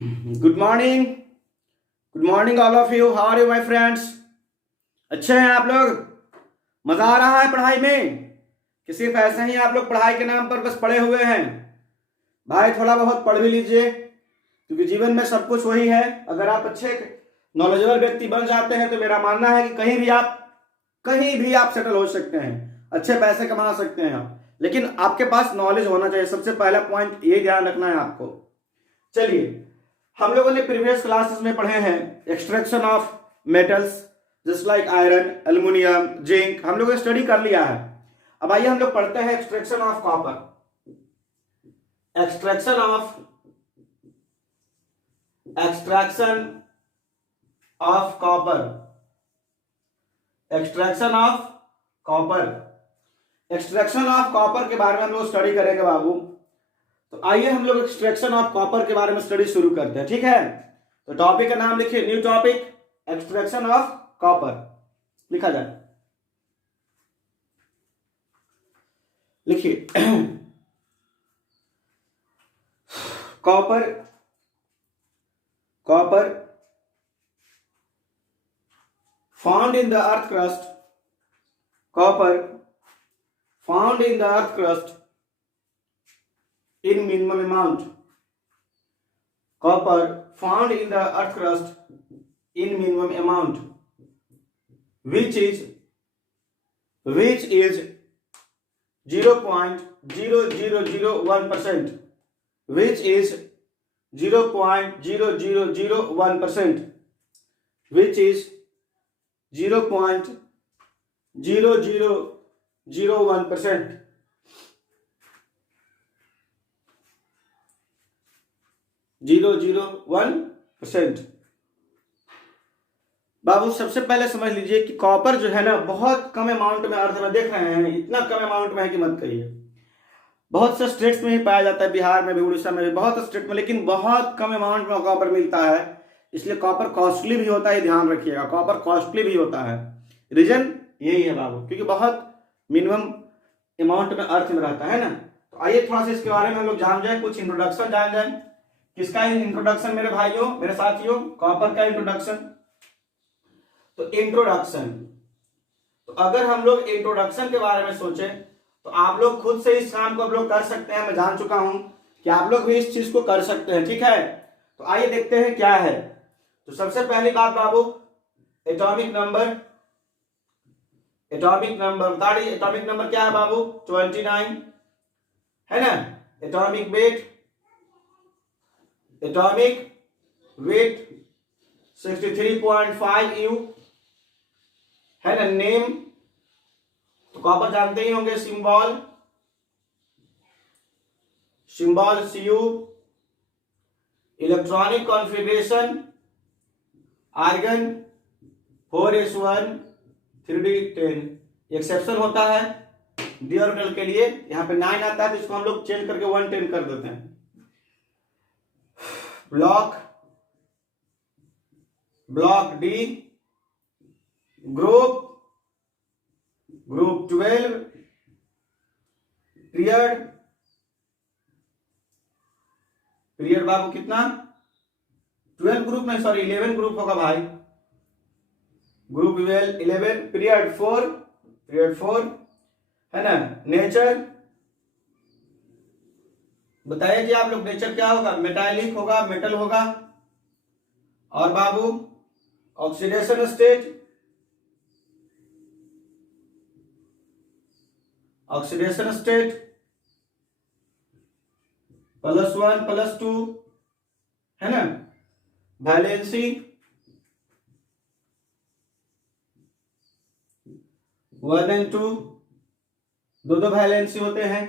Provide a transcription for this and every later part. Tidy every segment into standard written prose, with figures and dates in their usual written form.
Good morning all of you. How are you my friends? अच्छे हैं आप लोग? मजा आ रहा है पढ़ाई में कि सिर्फ ऐसे ही आप लोग पढ़ाई के नाम पर बस पढ़े हुए हैं? भाई थोड़ा बहुत पढ़ भी लीजिए, क्योंकि जीवन में सब कुछ वही है। अगर आप अच्छे नॉलेजेबल व्यक्ति बन जाते हैं तो मेरा मानना है कि कहीं भी आप सेटल हो सकते हैं, अच्छे पैसे कमा सकते हैं आप, लेकिन आपके पास नॉलेज होना चाहिए। सबसे पहला पॉइंट ये ध्यान रखना है आपको। चलिए, हम लोगों ने प्रीवियस क्लासेस में पढ़े हैं extraction of metals just like iron, aluminium, zinc, हम लोगों ने स्टडी कर लिया है। अब आइए हम लोग पढ़ते हैं extraction of copper. Extraction of copper. Extraction of copper. Extraction of copper के बारे में हम लोग स्टडी करेंगे बाबू। तो आइए हम लोग एक्सट्रैक्शन ऑफ कॉपर के बारे में स्टडी शुरू करते हैं, ठीक है? तो टॉपिक का नाम लिखिए, new topic, extraction of copper लिखा जाए। लिखिए copper found in the earth crust. Copper found in the earth crust in minimum amount. Copper found in the earth crust in minimum amount, which is 0.0001%, which is 0.0001%, which is 0.0001%. 0.001%। बाबू सबसे पहले समझ लीजिए कि copper जो है ना बहुत कम amount में अर्थ में देख रहे हैं, इतना कम अमाउंट में है कि मत कहिए। बहुत से स्टेट्स में ही पाया जाता है, बिहार में भी, उड़ीसा में भी, बहुत स्टेट में, लेकिन बहुत कम अमाउंट में कॉपर मिलता है। इसलिए कॉपर कॉस्टली भी होता है, ध्यान रखिएगा, कॉपर कॉस्टली भी होता है। रीजन यही है बाबू, क्योंकि बहुत मिनिमम अमाउंट में अर्थ में रहता है ना। तो आइए थोड़ा सा इसके बारे में हम लोग जान जाए, कुछ इंट्रोडक्शन जान जाए। किसका इंट्रोडक्शन मेरे भाइयों, मेरे साथियों? कॉपर का इंट्रोडक्शन। तो इंट्रोडक्शन, तो अगर हम लोग इंट्रोडक्शन के बारे में सोचें तो आप लोग खुद से इस काम को आप लोग कर सकते हैं। मैं जान चुका हूं कि आप लोग भी इस चीज को कर सकते हैं, ठीक है? तो आइए देखते हैं क्या है। तो सबसे पहली बात बाबू, एटॉमिक नंबर। एटॉमिक नंबर बता रही, एटॉमिक नंबर क्या है बाबू? 29 है ना। Atomic weight, atomic weight 63.5 U है ना। नेम तो कॉपर जानते ही होंगे, symbol Cu। Electronic configuration argon 4s1 3d10। Exception होता है डी ऑर्बिटल के लिए, यहां पे 9 आता है तो इसको हम लोग चेंज करके 110 कर देते हैं। ब्लॉक डी, ग्रुप 12, पीरियड बाबू कितना? 12 ग्रुप नहीं, सॉरी 11 ग्रुप होगा भाई। ग्रुप 11, पीरियड 4 है ना। नेचर बताइए जी आप लोग, नेचर क्या होगा? मेटालिक होगा, मेटल होगा। और बाबू ऑक्सीडेशन स्टेट, +1 +2 है ना। वैलेंसी 1 और 2, दो वैलेंसी होते हैं,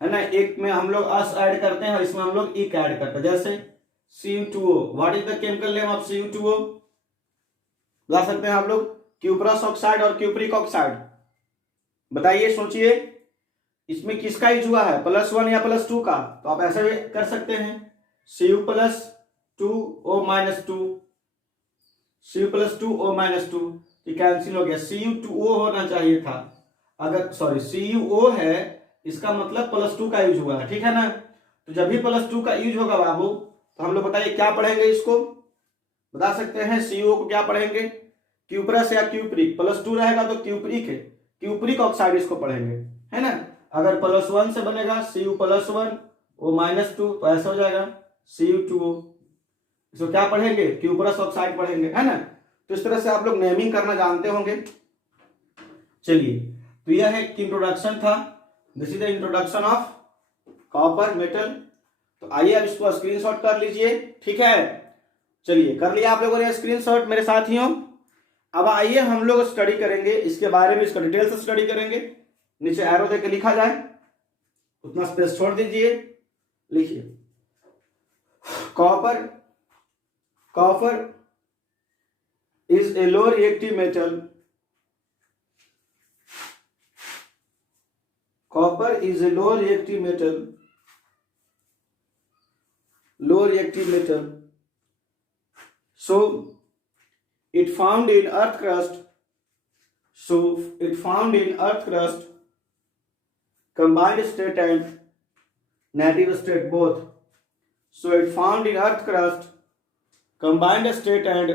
है ना। एक में हम लोग अस ऐड करते हैं और इसमें हम लोग इक ऐड करते हैं, जैसे Cu2O। What is the chemical name of Cu2O? ला सकते हैं आप लोग, क्यूप्रस ऑक्साइड और क्यूप्रिक ऑक्साइड। बताइए, सोचिए, इसमें किसका यूज हुआ है, +1 या +2 का? तो आप ऐसे भी कर सकते हैं, Cu+2O-2, Cu+2O-2, ये कैंसिल हो गया। Cu2O होना चाहिए था, अगर सॉरी Cu है, इसका मतलब +2 का यूज हुआ है, ठीक है ना। तो जब भी +2 का यूज होगा बाबू तो हम लोग बताइए क्या पढ़ेंगे इसको, बता सकते हैं CO को क्या पढ़ेंगे, क्यूपरस या क्यूपरिक, +2 रहेगा तो क्यूपरिक है, क्यूपरिक ऑक्साइड इसको पढ़ेंगे, है ना। अगर +1 से बनेगा Cu+1 O -2 तो ऐसा हो जाएगा Cu2O, इसको क्या पढ़ेंगे, क्यूपरस ऑक्साइड पढ़ेंगे, है ना। तो इस तरह से आप लोग नेमिंग करना जानते होंगे। चलिए, तो यह एक इंट्रोडक्शन था, this is the introduction of copper metal. तो आइए अब इसको स्क्रीनशॉट कर लीजिए, ठीक है। चलिए, कर लिया आप लोगों ने स्क्रीनशॉट मेरे साथियों। अब आइए हम लोग स्टडी करेंगे इसके बारे में, इसका डिटेल से स्टडी करेंगे। नीचे एरो देके लिखा जाए, उतना स्पेस छोड़ दीजिए, लिखिए copper, copper is a low reactive metal, copper is a low reactive metal, low reactive metal, so it found in earth crust, so it found in earth crust, combined state and native state both, so it found in earth crust, combined state and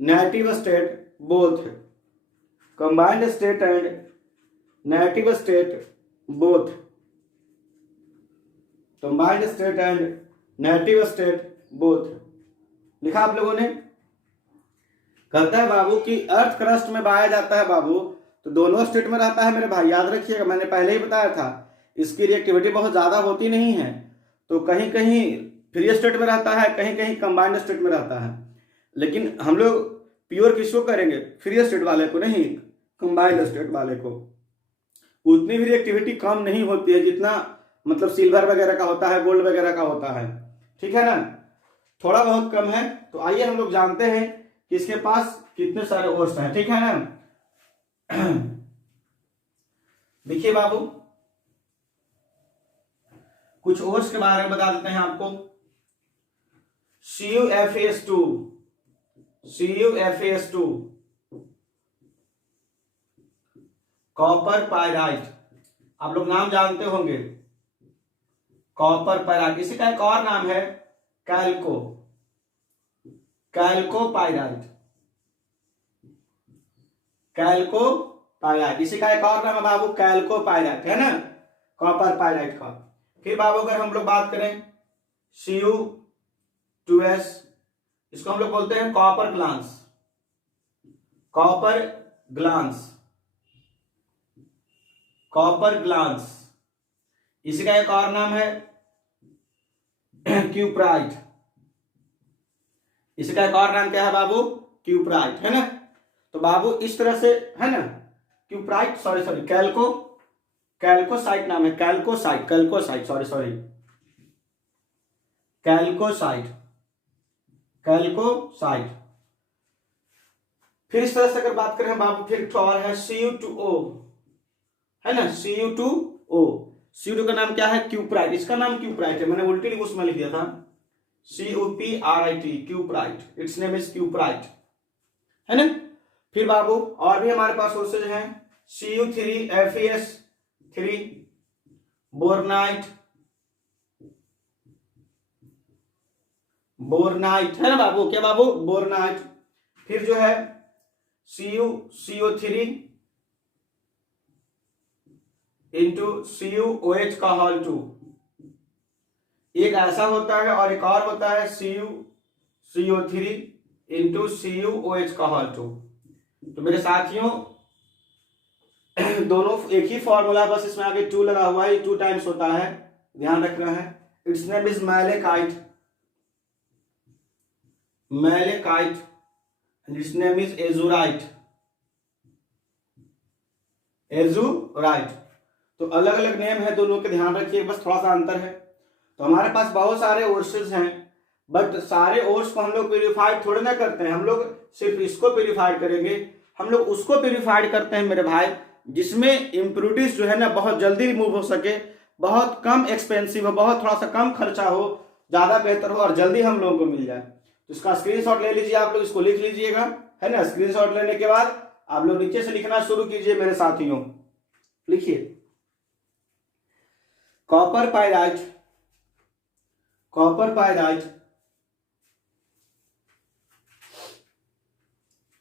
native state both, combined state and native state both, combined state and native state both। लिखा आप लोगों ने। कहता है बाबू कि earth crust में पाया जाता है बाबू, तो दोनों स्टेट में रहता है मेरे भाई, याद रखिएगा, मैंने पहले ही बताया था इसकी रिएक्टिविटी बहुत ज्यादा होती नहीं है, तो कहीं कहीं फ्री स्टेट में रहता है, कहीं कहीं कंबाइंड स्टेट में रहता है। लेकिन हम लोग प्योर किसको करेंगे, फ्री स्टेट वाले को, नहीं कंबाइंड स्टेट वाले को। उतनी भी रिएक्टिविटी कम नहीं होती है जितना मतलब सिल्वर वगैरह का होता है, गोल्ड वगैरह का होता है, ठीक है ना, थोड़ा बहुत कम है। तो आइए हम लोग जानते हैं कि इसके पास कितने सारे ओर्स हैं, ठीक है ना। देखिए बाबू, कुछ ओर्स के बारे में बता देते हैं आपको। CuFeS2, CuFeS2, कॉपर पायराइट, आप लोग नाम जानते होंगे, कॉपर पायराइट। इसी का एक और नाम है कैल्को, कैल्को पायराइट, कैल्को पायराइट, इसी का एक और नाम है बाबू कैल्को पायराइट, है ना, कॉपर पायराइट का। फिर बाबू अगर हम लोग बात करें Cu2S, इसको हम लोग बोलते हैं copper glance, copper glance, copper glance, इसी का एक और नाम है क्यूप्राइट, इसी का एक और नाम क्या है बाबू, क्यूप्राइट, है ना। तो बाबू इस तरह से, है ना, क्यूप्राइट, सॉरी कैल्को, कैल्कोसाइट नाम है, कैल्कोसाइट, कैल्कोसाइट, सॉरी कैल्कोसाइट, कैल्कोसाइट। फिर इस तरह से अगर बात करें बाबू, फिर और है Cu2O, है ना, Cu2O, Cu2 का नाम क्या है, क्यूप्राइट, इसका नाम क्यूप्राइट है, मैंने उल्टी उसमें लिख दिया था CuPrit, cuprite, it's name is cuprite, है ना। फिर बाबू और भी हमारे पास सोर्सेज हैं, Cu3FeS3, बोरनाइट, बोरनाइट, है ना बाबू, क्या बाबू, बोरनाइट। फिर जो है CO3 इंटू CuOH का होल 2, एक ऐसा होता है और एक और होता है CO3 इंटू CuOH का होल 2। तो मेरे साथियों दोनों एक ही फॉर्मूला, बस इसमें आगे 2 लगा हुआ है, 2 टाइम्स होता है, ध्यान रखना है। It's name is malachite, malachite, it's name is azurite, azurite. तो अलग अलग नेम है दोनों के, ध्यान रखिए, बस थोड़ा सा अंतर है। तो हमारे पास बहुत सारे ओर्सेज हैं, बट सारे ओर्स को हम लोग प्यूरिफाइड थोड़े ना करते हैं, हम लोग सिर्फ इसको प्यूरिफाइड करेंगे, हम लोग उसको प्यूरिफाइड करते हैं मेरे भाई जिसमें इम्प्यूरिटीज जो है ना बहुत जल्दी रिमूव हो सके, बहुत कम एक्सपेंसिव हो, बहुत थोड़ा सा कम खर्चा हो, ज्यादा बेहतर हो और जल्दी हम लोगों को मिल जाए। तो इसका स्क्रीनशॉट ले लीजिए, आप लोग इसको लिख लीजिएगा, है ना। स्क्रीनशॉट लेने के बाद आप लोग नीचे से लिखना शुरू कीजिए मेरे साथियों, लिखिए copper pyrite, copper pyrite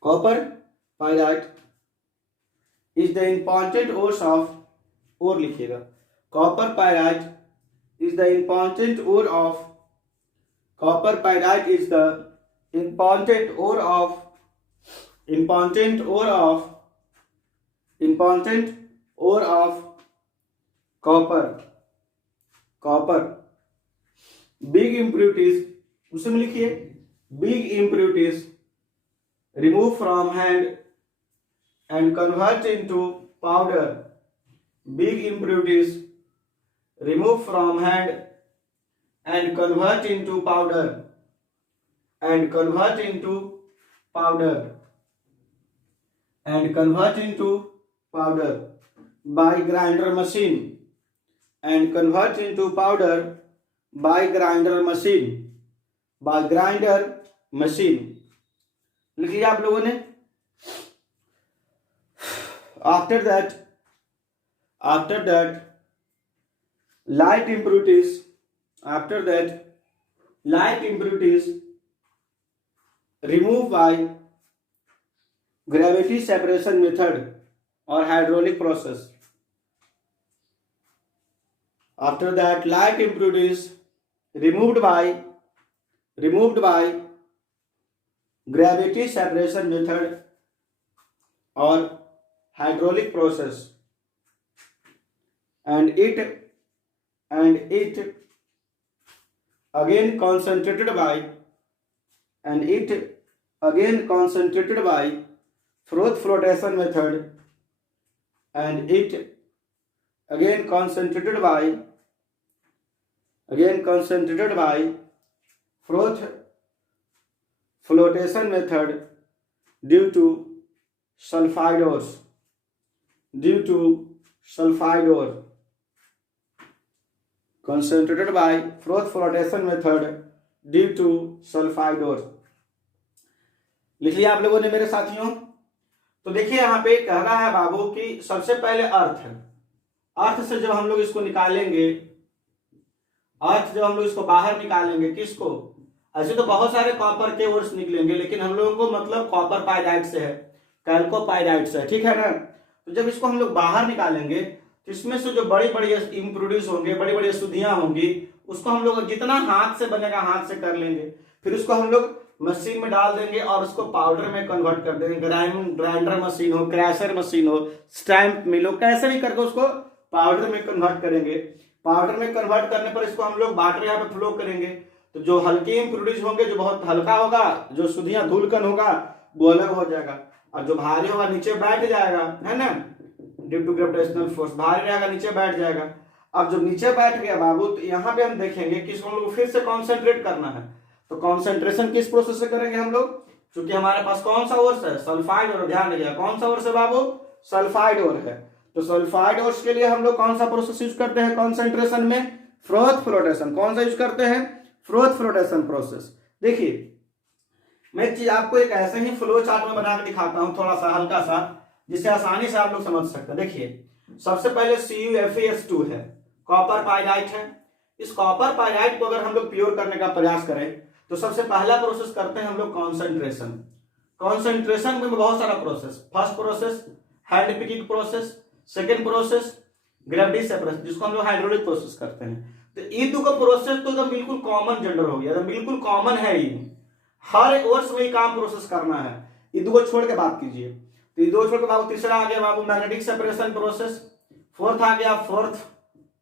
copper pyrite is the important ores of, और लिखिएगा, copper pyrite is the important ore of, copper pyrite is the important ore of, important ore of copper, big impurities, उसे में लिखिए, big impurities remove from hand and convert into powder, big impurities remove from hand and convert into powder, and convert into powder, and convert into powder by grinder machine, and convert into powder by grinder machine, by grinder machine. लिख लिया आप लोगों ने। after that light impurities, after that light impurities removed by gravity separation method or hydraulic process, after that light impurities removed by gravity separation method or hydraulic process, and it again concentrated by Froth flotation method, and it again concentrated by Froth flotation method due to sulfide ores, concentrated by Froth flotation method due to sulfide ores। लिख लिया आप लोगों ने मेरे साथियों। तो देखिए यहाँ पे कह रहा है बाबू कि सबसे पहले अर्थ है, अर्थ से जब हम लोग इसको निकालेंगे, अर्थ जब हम लोग इसको बाहर निकालेंगे, किसको, ऐसे तो बहुत सारे कॉपर के ओर्स निकलेंगे, लेकिन हम लोगों को मतलब कॉपर पाइराइट से है, कैल्कोपाइराइट से है, ठीक है ना। तो जब इसको हम लोग बाहर निकालेंगे तो इसमें से जो बड़ी बड़ी इम्प्रोड्यूस होंगे, बड़ी बड़ी अशुद्धियां होंगी, उसको हम लोग जितना हाथ से बनेगा हाथ से कर लेंगे, फिर उसको हम लोग मशीन में डाल देंगे और उसको पाउडर में कन्वर्ट कर देंगे। ग्राइंडर मशीन हो, क्रैशर मशीन हो, स्टैंप मिल हो, कैसे भी करके उसको पाउडर में कन्वर्ट करेंगे। पाउडर में कन्वर्ट करने पर इसको हम लोग वाटर यहाँ पे फ्लो करेंगे, तो जो हल्के इम्प्रोड्यूस होंगे, जो बहुत हल्का होगा, जो शुद्धियां धूलकन होगा वो अलग हो जाएगा, और जो भारी होगा नीचे बैठ जाएगा, है ना, ड्यू टू ग्रेविटेशनल फोर्स भारी रहेगा नीचे बैठ जाएगा। अब जब नीचे बैठ गया बाबू, तो यहाँ पे हम देखेंगे कि इसको हम लोग फिर से कॉन्सेंट्रेट करना है। तो कॉन्सेंट्रेशन किस प्रोसेस से करेंगे हम लोग, क्योंकि हमारे पास कौन सा ओर्स है, सल्फाइड ओर। ध्यान रखिएगा कौन सा ओर्स है बाबू, सल्फाइड ओर है। तो सल्फाइड ओर्स के लिए हम लोग कौन सा प्रोसेस यूज करते हैं कॉन्सेंट्रेशन में, फ्रोथ फ्लोटेशन। कौन सा यूज करते हैं, फ्रोथ फ्लोटेशन प्रोसेस। देखिए मैं एक चीज आपको एक ऐसे ही फ्लो चार्ट में बना के दिखाता हूं, थोड़ा सा हल्का सा, जिससे आसानी से आप लोग समझ सकते हैं। देखिए सबसे पहले CuFeS2 है, कॉपर पाइराइट है। इस कॉपर पाइराइट को अगर हम लोग प्योर करने का प्रयास करें तो सबसे पहला प्रोसेस करते हैं हम लोग कॉन्सेंट्रेशन। कॉन्सेंट्रेशन में बहुत सारा process, first process hand picking process, second process gravity separation, जिसको हम लोग हाइड्रोलिक प्रोसेस करते हैं। तो ये दो का प्रोसेस तो एकदम बिल्कुल कॉमन जनरल हो गया, बिल्कुल कॉमन है, ये हर एक वर्ष में ही काम प्रोसेस करना है। ये दो को छोड़ के बात कीजिए, तो ये दो छोड़ के बाबू तीसरा आ गया बाबू मैग्नेटिक सेपरेशन प्रोसेस, फोर्थ आ गया फोर्थ,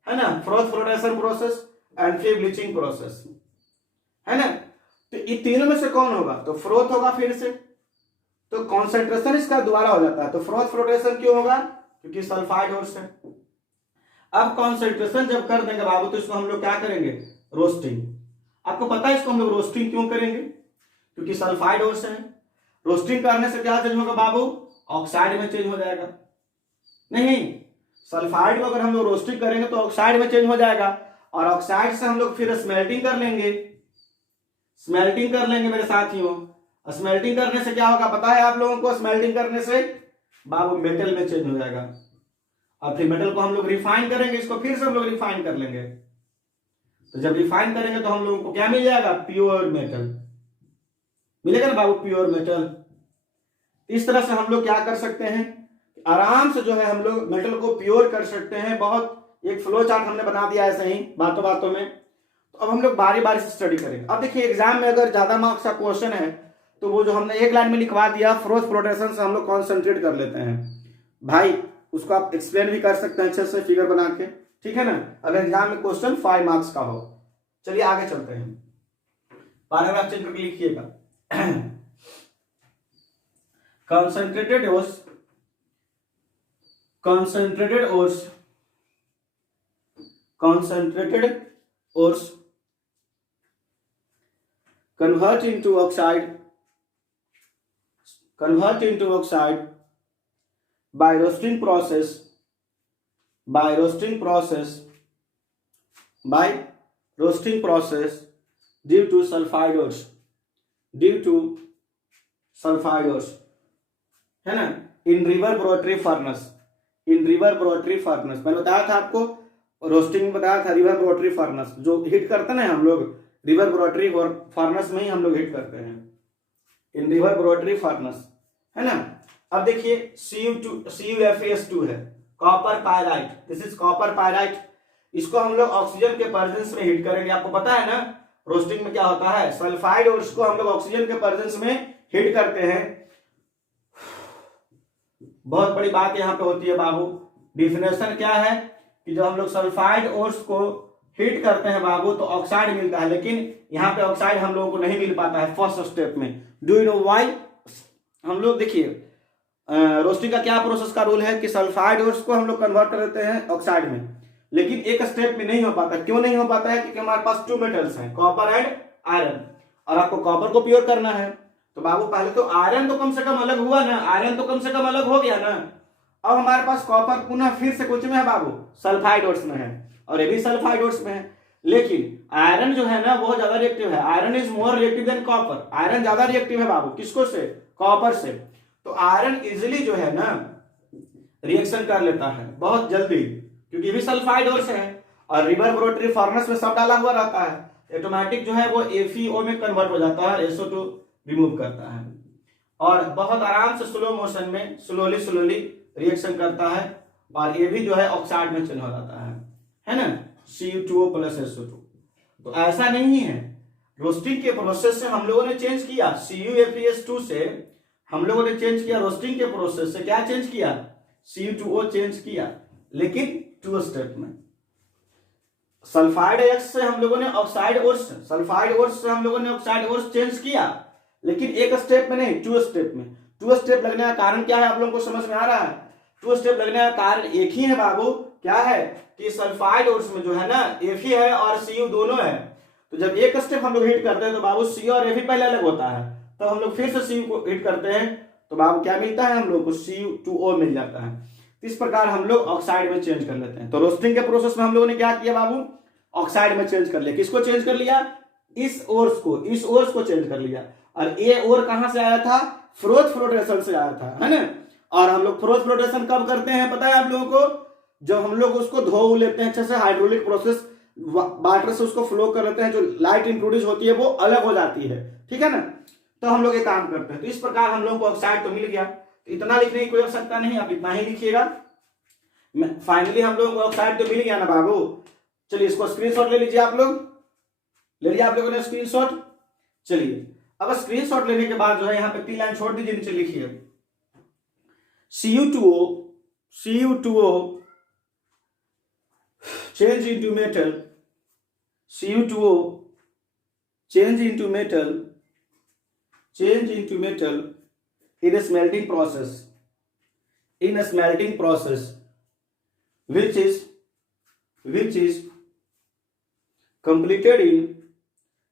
है ना, फोर्थ फ्लोटेशन प्रोसेस, एंड फिर ब्लीचिंग प्रोसेस, है ना। तो ये तीनों में से कौन होगा, तो फ्रोथ होगा फिर से, तो कॉन्सेंट्रेशन इसका दोबारा हो जाता है। तो फ्रोथ फ्लोटेशन क्यों होगा, क्योंकि सल्फाइड ओर्स है। अब कॉन्सेंट्रेशन जब कर देंगे बाबू, तो इसको हम लोग क्या करेंगे, रोस्टिंग। आपको पता है इसको हम लोग रोस्टिंग क्यों करेंगे, क्योंकि सल्फाइड ओर्स है। रोस्टिंग करने से क्या चेंज होगा बाबू, ऑक्साइड में चेंज हो जाएगा। नहीं, सल्फाइड को अगर हम लोग रोस्टिंग करेंगे तो ऑक्साइड में चेंज हो जाएगा, और ऑक्साइड से हम लोग फिर स्मेल्टिंग कर लेंगे। स्मेल्टिंग कर लेंगे मेरे साथियों, स्मेल्टिंग करने से क्या होगा पता है आप लोगों को, स्मेल्टिंग करने से बाबू मेटल में चेंज हो जाएगा, और फिर मेटल को हम लोग रिफाइन करेंगे, इसको फिर से हम लोग रिफाइन कर लेंगे। तो जब रिफाइन करेंगे तो हम लोगों को क्या मिल जाएगा, प्योर मेटल मिलेगा ना बाबू, प्योर मेटल। इस तरह से हम लोग क्या कर सकते हैं, आराम से जो है हम लोग मेटल को प्योर कर सकते हैं। बहुत एक फ्लो चार्ट हमने बना दिया ऐसे ही बातों बातों में। तो अब हम लोग बारी बारी से स्टडी करेंगे। अब देखिए एग्जाम में अगर ज्यादा मार्क्स का क्वेश्चन है तो वो जो हमने एक लाइन में लिखवा दिया फ्रोथ फ्लोटेशन से हम लोग कॉन्सेंट्रेट कर लेते हैं भाई, उसको आप एक्सप्लेन भी कर सकते हैं अच्छे से फिगर बना के, ठीक है ना, अगर एग्जाम में क्वेश्चन 5 मार्क्स का हो। चलिए आगे चलते हैं, पैराग्राफ चेंज करके लिखिएगा। concentrated ores concentrated ores convert into oxide by roasting process due to sulfide ores, है ना, इन रिवर ब्रोटरी फर्नेस मैंने बताया था आपको, रोस्टिंग में बताया था, रिवर ब्रोटरी फर्नेस जो हीट करते हैं ना हम लोग, रिवर ब्रोटरी फर्नेस में ही हम लोग हीट करते हैं, इन रिवर ब्रोटरी फर्नेस, है ना। अब देखिए CuFeS2 है, copper pyrite, this is copper pyrite. इसको हम लोग ऑक्सीजन के प्रेजेंस में हीट करेंगे। आपको पता है ना रोस्टिंग में क्या होता है, सल्फाइड और उसको हम लोग ऑक्सीजन के प्रेजेंस में हीट करते हैं। बहुत बड़ी बात यहाँ पे होती है बाबू, डिफिनेशन क्या है कि जब हम लोग सल्फाइड ओर्स को हीट करते हैं बाबू तो ऑक्साइड मिलता है, लेकिन यहाँ पे ऑक्साइड हम लोगों को नहीं मिल पाता है फर्स्ट स्टेप में। Do you know why? हम लोग देखिए रोस्टिंग का क्या प्रोसेस का रूल है कि सल्फाइड ओर्स को हम लोग कन्वर्ट कर देते हैं ऑक्साइड में, लेकिन एक स्टेप में नहीं हो पाता। क्यों नहीं हो पाता है? क्योंकि हमारे पास 2 मेटल्स हैं, कॉपर एंड आयरन, और आपको कॉपर को प्योर करना है तो बाबू पहले तो आयरन तो कम से कम अलग हुआ ना, आयरन तो कम से कम अलग हो गया ना। अब हमारे पास कॉपर पुनः फिर से कुछ में है बाबू, सल्फाइड ओर्स में है, और ये भी सल्फाइड ओर्स में है, लेकिन आयरन जो है ना वो ज्यादा रिएक्टिव है। Iron is more reactive than copper, iron ज्यादा रिएक्टिव है बाबू, किसको से? कॉपर से। तो आयरन इजिली जो है ना रिएक्शन कर लेता है बहुत जल्दी, क्योंकि ये भी सल्फाइड ओर्स है, और रिवर ब्रोटरी फर्नेस में सब डाला हुआ रहता है, ऑटोमेटिक जो है वो FeO में कन्वर्ट हो जाता है, SO2 रिमूव करता है, और बहुत आराम से स्लो मोशन में स्लोली रिएक्शन करता है, और ये भी जो है ऑक्साइड में चेंज हो जाता है ना, Cu2O + SO2। तो ऐसा नहीं है, रोस्टिंग के प्रोसेस से हम लोगों ने चेंज किया, CuFeS2 से हम लोगों ने चेंज किया, रोस्टिंग के प्रोसेस से क्या चेंज किया? Cu2O चेंज किया, लेकिन 2 स्टेप में। सल्फाइड X से हम लोगों ने ऑक्साइड ओर्स, सल्फाइड ओर्स से हम लोगों ने ऑक्साइड ओर्स चेंज किया, लेकिन एक स्टेप में नहीं, 2 स्टेप में। 2 स्टेप लगने का कारण क्या है आप लोगों को समझ में आ रहा है? 2 स्टेप लगने का कारण एक ही है बाबू, क्या है कि सल्फाइड ओर्स में जो है ना Fe है और Cu दोनों है, तो जब एक स्टेप हम लोग हीट करते हैं तो बाबू Cu और Fe पहले अलग होता है, तो हम लोग फिर से Cu को हीट करते हैं तो बाबू क्या मिलता है हम लोग को? Cu2O मिल जाता है। इस प्रकार हम लोग ऑक्साइड में चेंज कर लेते हैं। तो रोस्टिंग के प्रोसेस में हम लोगों ने क्या किया बाबू? ऑक्साइड में चेंज कर लिया। किसको चेंज कर लिया? इस ओर्स को चेंज कर लिया, और ये ओर कहां से आया था? फ्रोथ फ्लोटेशन से आया था, है ना। और हम लोग फ्रोथ फ्लोटेशन कब करते हैं पता है आप लोगों को? जब हम लोग उसको धो लेते हैं अच्छे से, हाइड्रोलिक प्रोसेस, वाटर से उसको फ्लो कर लेते हैं, जो लाइट इंट्रोड्यूस होती है वो अलग हो जाती है, ठीक है ना। तो हम लोग ये काम करते हैं। तो इस प्रकार हम लोग को ऑक्साइड तो मिल गया, तो इतना लिखने की कोई आवश्यकता नहीं, आप इतना ही लिखिएगा। फाइनली हम लोगों को ऑक्साइड तो मिल गया ना बाबू। चलिए इसको स्क्रीनशॉट ले लीजिए, आप लोग ले लिया आप लोगों ने स्क्रीनशॉट। चलिए अब स्क्रीनशॉट लेने के बाद जो है यहाँ पे 3 लाइन छोड़ दीजिए, नीचे लिखिए Cu2O change into metal, Cu2O change into metal in a smelting process, which is completed in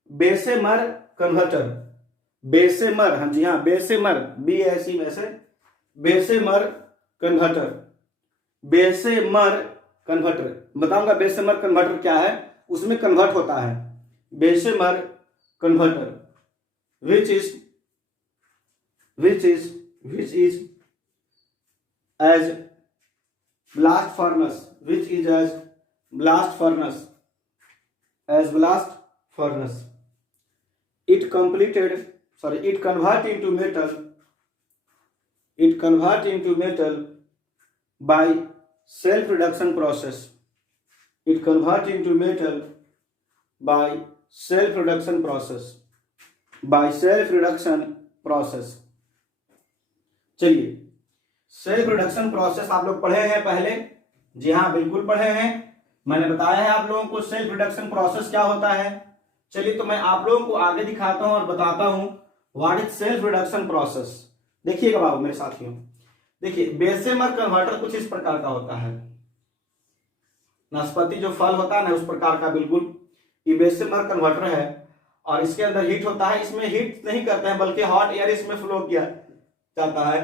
Bessemer converter। Bessemer, हाँ जी हाँ, बेसेमर, BASE में से बेसेमर कन्वर्टर बताऊंगा। बेसेमर कन्वर्टर क्या है, उसमें कन्वर्ट होता है Bessemer converter, which is as blast furnace, it convert into metal It convert into metal by self reduction process. It convert into metal by self reduction process. By self reduction process. चलिए, self reduction process आप लोग पढ़े हैं पहले? जी हाँ, बिल्कुल पढ़े हैं। मैंने बताया है आप लोगों को सेल्फ रिडक्शन प्रोसेस क्या होता है। चलिए, तो मैं आप लोगों को आगे दिखाता हूं और बताता हूं what is self reduction process. देखिएगा बाबू मेरे साथियों, देखिए बेसेमर कन्वर्टर कुछ इस प्रकार का होता है। नाशपाती जो फल होता है ना, उस प्रकार का बिल्कुल ये बेसेमर कन्वर्टर है और इसके अंदर हीट होता है। इसमें हीट नहीं करते हैं बल्कि हॉट एयर इसमें फ्लो किया जाता है।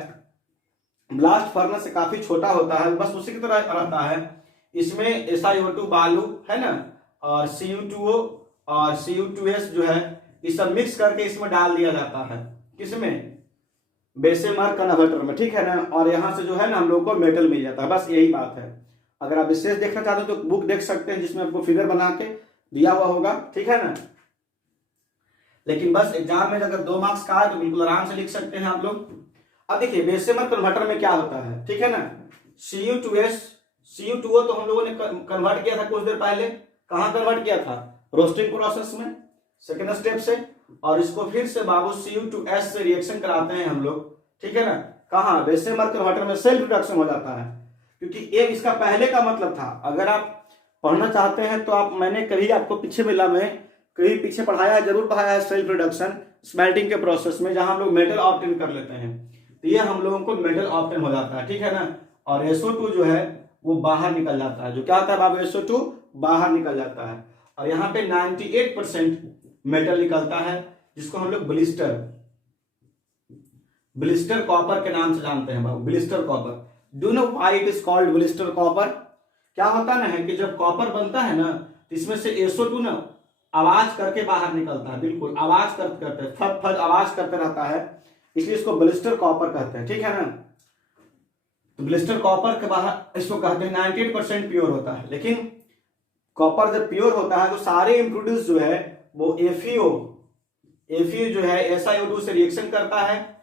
ब्लास्ट फर्नेस से काफी छोटा होता है, बस उसी की तरह रहता है। इसमें SiO2 बालू है ना, और Cu2O और Cu2S जो है, ये सब मिक्स करके इसमें डाल दिया जाता है। किसमें? बेसेमर कन्वर्टर में, ठीक है ना। और यहां से जो है ना हम लोग को मेटल मिल जाता है। बस यही बात है। अगर आप विशेष देखना चाहते हो तो बुक देख सकते हैं, जिसमें आपको फिगर बना के दिया हुआ होगा, ठीक है ना। लेकिन बस एग्जाम में अगर 2 मार्क्स का है तो बिल्कुल आराम से लिख सकते हैं आप लोग। अब देखिए बेसेमर कन्वर्टर में क्या होता है, ठीक है ना। Cu2S Cu2O तो हम लोगों ने कन्वर्ट किया था कुछ देर पहले। कहां कन्वर्ट किया था? रोस्टिंग प्रोसेस में, सेकेंड स्टेप से। और इसको फिर से बाबू Cu2S से रिएक्शन कराते हैं हम लोग, ठीक है ना। कहां? बेसेमर कन्वर्टर में सेल्फ रिडक्शन हो जाता है। क्योंकि ये इसका पहले का मतलब था। अगर आप पढ़ना चाहते हैं तो आप, मैंने कभी आपको पीछे मिला, मैं कभी पीछे पढ़ाया है, जरूर पढ़ाया है सेल्फ रिडक्शन स्मेल्टिंग के प्रोसेस में, जहां हम लोग मेटल ऑब्टेन कर लेते हैं। तो ये हम लोगों को मेटल ऑब्टेन हो जाता है, ठीक है ना। और SO2 जो है वो बाहर निकल जाता है। जो क्या होता है बाबू? SO2 बाहर निकल जाता है। और यहाँ पे 98% मेटल निकलता है, जिसको हम लोग ब्लिस्टर कॉपर के नाम से जानते हैं बाबू। Blister copper. Do know why it is called blister copper? क्या होता ना है कि जब कॉपर बनता है ना, तो इसमें से SO2 ना आवाज करके बाहर निकलता है। बिल्कुल आवाज करते फट फट आवाज करते रहता है, इसलिए इसको ब्लिस्टर कॉपर कहते हैं, ठीक है ना। तो ब्लिस्टर कॉपर के बाहर इसको कहते हैं 98% प्योर होता है। लेकिन कॉपर जब प्योर होता है तो सारे इम्प्यूरिटीज जो है वो FeO जो है SiO2 से रिएक्शन करता है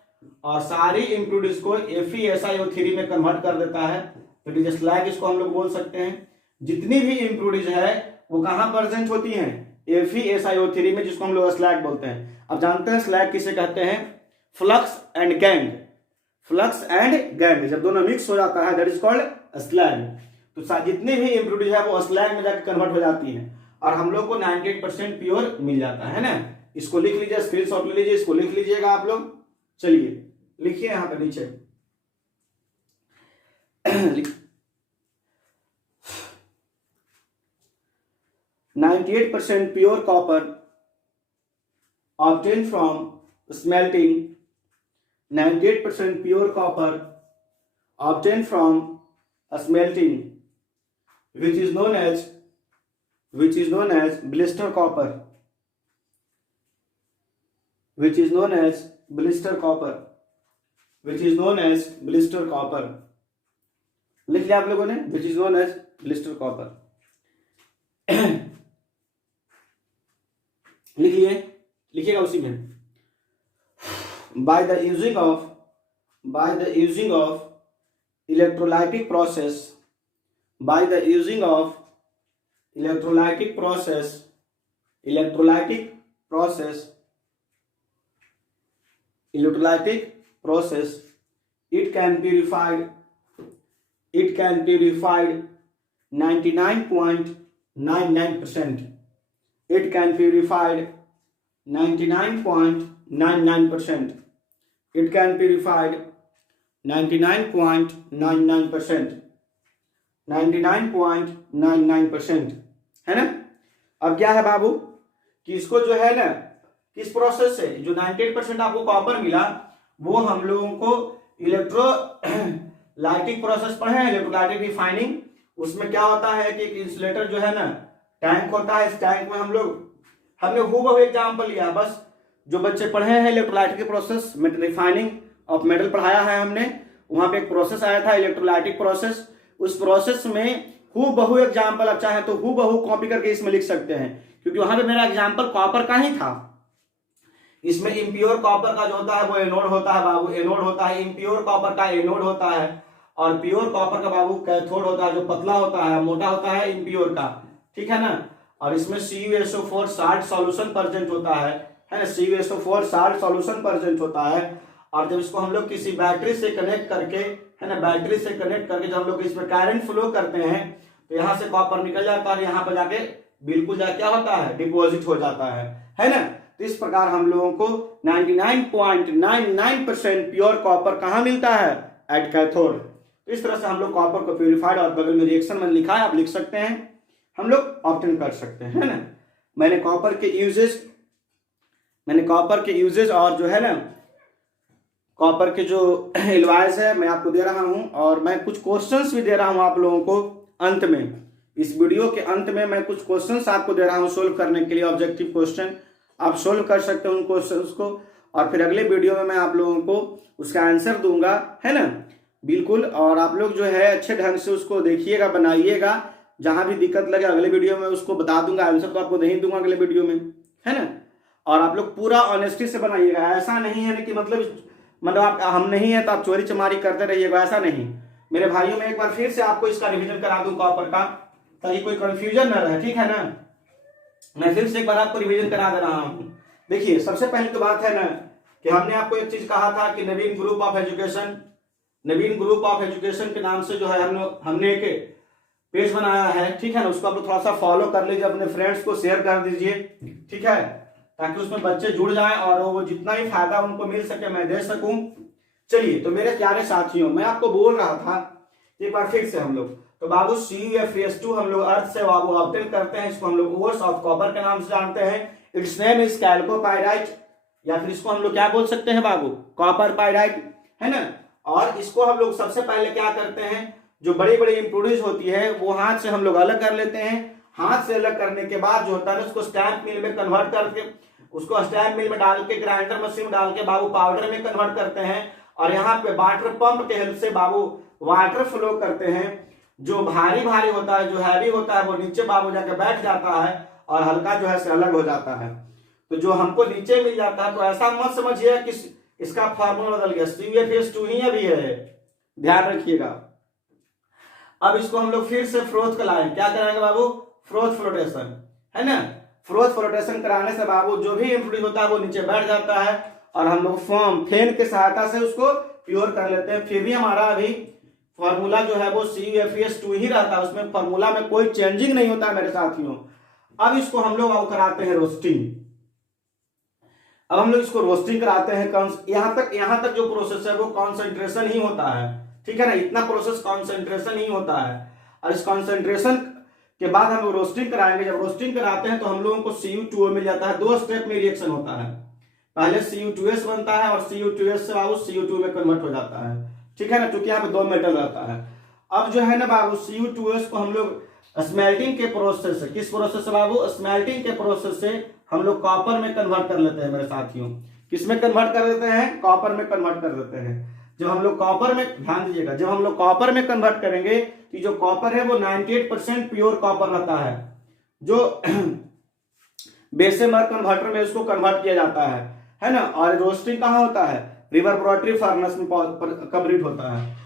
और सारी इम्प्यूरिटीज को FeSiO3 में कन्वर्ट कर देता है। तो इट इज स्लैग, इसको हम लोग बोल सकते हैं। जितनी भी इम्प्यूरिटीज है वो कहां प्रेजेंट होती हैं? FeSiO3 में, जिसको हम लोग स्लैग बोलते हैं। अब जानते हैं स्लैग किसे कहते हैं? Flux and gang. Flux and gang जब दोनों मिक्स हो जाता है, दैट इज कॉल्ड स्लैग। तो जितनी भी इम्प्यूरिटीज है वो स्लैग में जाकर कन्वर्ट हो जाती है और हम लोग को 98% प्योर मिल जाता है ना। इसको लिख लीजिए, स्क्रीनशॉट ले लीजिए, इसको लिख लीजिएगा आप लोग। चलिए लिखिए यहां पर नीचे 98% pure copper obtained from smelting. 98% pure copper obtained from smelting, which is known as blister copper. Which is known as blister copper. लिख लिया आप लोगों ने? which is known as blister copper. लिखिएगा उसी में। by the using of electrolytic process, it can be refined 99.99%. It can be refined 99.99%. It can be refined 99.99%. 99.99% है ना। अब क्या है बाबू कि इसको जो है ना, किस प्रोसेस से जो 98% आपको कॉपर मिला, वो हम लोगों को इलेक्ट्रोलाइटिक प्रोसेस पढ़े हैं, इलेक्ट्रोलाइटिक रिफाइनिंग। उसमें क्या होता है कि इंसुलेटर जो है ना, टैंक होता है। इस टैंक में हमने हूबहू एग्जाम्पल लिया। बस जो बच्चे पढ़े हैं इलेक्ट्रोलाइटिक की प्रोसेस, रिफाइनिंग ऑफ मेटल पढ़ाया है हमने, वहां पे एक प्रोसेस आया था इलेक्ट्रोलाइटिक प्रोसेस। उस प्रोसेस में हूबहू एग्जाम्पल, आप चाहे तो हूबहू कॉपी करके इसमें लिख सकते हैं, क्योंकि वहां पे मेरा एग्जाम्पल कॉपर का ही था। इसमें इम्प्योर कॉपर का जो होता है वो एनोड होता है बाबू, एनोड होता है। इम्प्योर कॉपर का एनोड होता है और प्योर कॉपर का बाबू कैथोड होता है, जो पतला होता है, मोटा होता है इम्प्योर का, ठीक है ना। और इसमें CuSO4 साल्ट सॉल्यूशन प्रेजेंट होता है ना, CuSO4 साल्ट सॉल्यूशन प्रेजेंट होता है। और जब इसको हम लोग किसी बैटरी से कनेक्ट करके, है ना, बैटरी से कनेक्ट करके जब हम लोग इसमें करंट फ्लो करते हैं तो यहाँ से कॉपर निकल जाता है और यहाँ पर जाके बिल्कुल जा क्या होता है, डिपॉजिट हो जाता है ना। तो इस प्रकार हम लोगों को 99.99% प्योर कॉपर कहाँ मिलता है, एट कैथोड। तो इस तरह से हम लोग कॉपर को प्यूरिफाइड, और बगल में रिएक्शन में लिखा है, आप लिख सकते हैं, हम लोग ऑब्टेन कर सकते हैं, है ना। मैंने कॉपर के यूजेज और जो है ना कॉपर के जो एलवाइज है मैं आपको दे रहा हूं, और मैं कुछ क्वेश्चंस भी दे रहा हूं आप लोगों को अंत में। इस वीडियो के अंत में मैं कुछ क्वेश्चंस आपको दे रहा हूं सोल्व करने के लिए, ऑब्जेक्टिव क्वेश्चन। आप सोल्व कर सकते हो उन क्वेश्चंस को, और फिर अगले वीडियो में मैं आप लोगों को उसका आंसर दूंगा, है ना, बिल्कुल। और आप लोग जो है अच्छे ढंग से उसको देखिएगा, बनाइएगा। जहां भी दिक्कत लगे अगले वीडियो में उसको बता दूंगा, आंसर तो आपको नहीं दूंगा अगले वीडियो में, है ना। और आप लोग पूरा ऑनेस्टी से बनाइएगा, ऐसा नहीं है कि मतलब आप हम नहीं है तो आप चोरी चमारी करते रहिएगा, ऐसा नहीं। मेरे भाइयों में एक बार फिर से आपको इसका रिवीजन करा दूं कॉपर का, ताकि कोई कंफ्यूजन न रहे, ठीक है ना। मैं फिर से एक बार आपको रिवीजन करा दे रहा हूं। देखिए, सबसे पहली तो बात है ना कि हमने आपको एक चीज कहा था कि नवीन ग्रुप ऑफ एजुकेशन के नाम से जो है हमने एक पेज बनाया है, ठीक है ना। उसको आप लोग थोड़ा सा फॉलो कर लीजिए, अपने फ्रेंड्स को शेयर कर दीजिए, ठीक है, ताकि उसमें बच्चे जुड़ जाएं और वो जितना ही फायदा उनको मिल सके मैं दे सकूं। चलिए, तो मेरे प्यारे साथियों, मैं आपको बोल रहा था एक बार फिर से हम लोग, तो बाबू CuFeS2 हम लोग अर्थ से बाबू ऑब्टेन करते हैं। इसको हम लोग ओर्स ऑफ कॉपर के नाम से जानते हैं। इट्स नेम इज कैल्कोपाइराइट, या फिर इसको हम लोग क्या बोल सकते हैं बाबू, कॉपर पाइराइट, है ना। और इसको हम लोग सबसे पहले क्या करते हैं, जो बड़ी बड़ी इम्प्यूरिटीज होती है वो हाथ से हम लोग अलग कर लेते हैं। हाथ से अलग करने के बाद जो होता है उसको स्टैम्प मिल में कन्वर्ट करके, उसको स्टैम्प मिल में डाल के, ग्राइंडर मशीन में डाल के बाबू पाउडर में कन्वर्ट करते हैं। और यहाँ पे वाटर पंप के हेल्प से बाबू वाटर फ्लो करते हैं। जो भारी भारी होता है, जो हैवी होता है, वो नीचे बाबू जाके बैठ जाता है और हल्का जो है से अलग हो जाता है। तो जो हमको नीचे मिल जाता है, तो ऐसा मत समझिए कि इसका फॉर्मूला बदल गया, CuFeS2 ही अभी है, ध्यान रखिएगा। अब इसको हम लोग फिर से फ्रोथ कराएं, क्या कराएंगे बाबू, फ्रोथ फ्लोटेशन, है ना। फ्रोथ फ्लोटेशन कराने से बाबू जो भी इम्प्यूरिटी होता है वो नीचे बैठ जाता है, और हम लोग फैन की सहायता से उसको प्योर कर लेते हैं। फिर भी हमारा अभी फॉर्मूला जो है वो CuFeS2 ही रहता है, उसमें फॉर्मूला में कोई चेंजिंग नहीं होता है मेरे साथियों। अब इसको हम लोग कराते हैं रोस्टिंग। अब हम लोग इसको रोस्टिंग कराते हैं। यहाँ तक जो प्रोसेस है वो कॉन्सेंट्रेशन ही होता है, ठीक है ना। इतना प्रोसेस कॉन्सेंट्रेशन ही होता है, और इस कॉन्सेंट्रेशन के बाद हम लोग रोस्टिंग कराएंगे। जब रोस्टिंग कराते हैं तो हम लोगों को Cu2O मिल जाता है। 2 स्टेप में रिएक्शन होता है, पहले Cu2S बनता है और Cu2S से बाबू Cu2 में कन्वर्ट हो जाता है, ठीक है ना, क्योंकि यहाँ पे 2 मेटल रहता है। अब जो है ना बाबू Cu2S को हम लोग स्मेल्टिंग के प्रोसेस से, किस प्रोसेस से बाबू, स्मेल्टिंग के प्रोसेस से हम लोग कॉपर में कन्वर्ट कर लेते हैं मेरे साथियों। किस में कन्वर्ट कर देते हैं, कॉपर में कन्वर्ट कर देते हैं। जब हम लोग कॉपर में, ध्यान दीजिएगा, जब हम लोग कॉपर में कन्वर्ट करेंगे तो जो कॉपर है वो 98% प्योर कॉपर रहता है, जो बेसेमर कन्वर्टर में उसको कन्वर्ट किया जाता है ना। और रोस्टिंग कहाँ होता है, रिवर्बरेटरी फर्नेस में कंप्लीट होता है।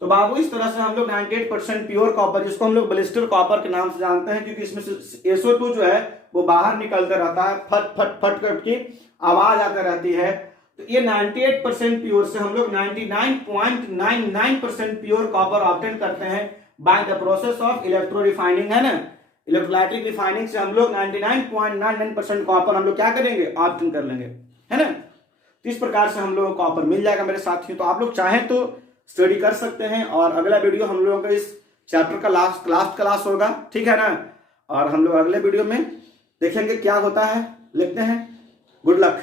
तो बाबू इस तरह से हम लोग 98% प्योर कॉपर, जिसको हम लोग ब्लिस्टर कॉपर के नाम से जानते हैं, क्योंकि इसमें से SO2 जो है वो बाहर निकलते रहता है, फट फट फट फट की आवाज आती रहती है। तो ये 98% प्योर से हम लोग 99.99% प्योर कॉपर ऑब्टेन करते हैं by the process of electro refining, है ना। इलेक्ट्रोलाइटिक रिफाइनिंग से हम लोग 99.99% कॉपर हम लोग क्या करेंगे, ऑब्टेन कर लेंगे, है ना। तो इस प्रकार से हम लोगों को कॉपर मिल जाएगा मेरे साथियों। तो आप लोग चाहें तो स्टडी कर सकते हैं, और अगला वीडियो हम लोगों का इस चैप्टर का लास्ट क्लास होगा, ठीक है ना। और हम लोग अगले वीडियो में देखेंगे क्या होता है, लिखते हैं। Good luck.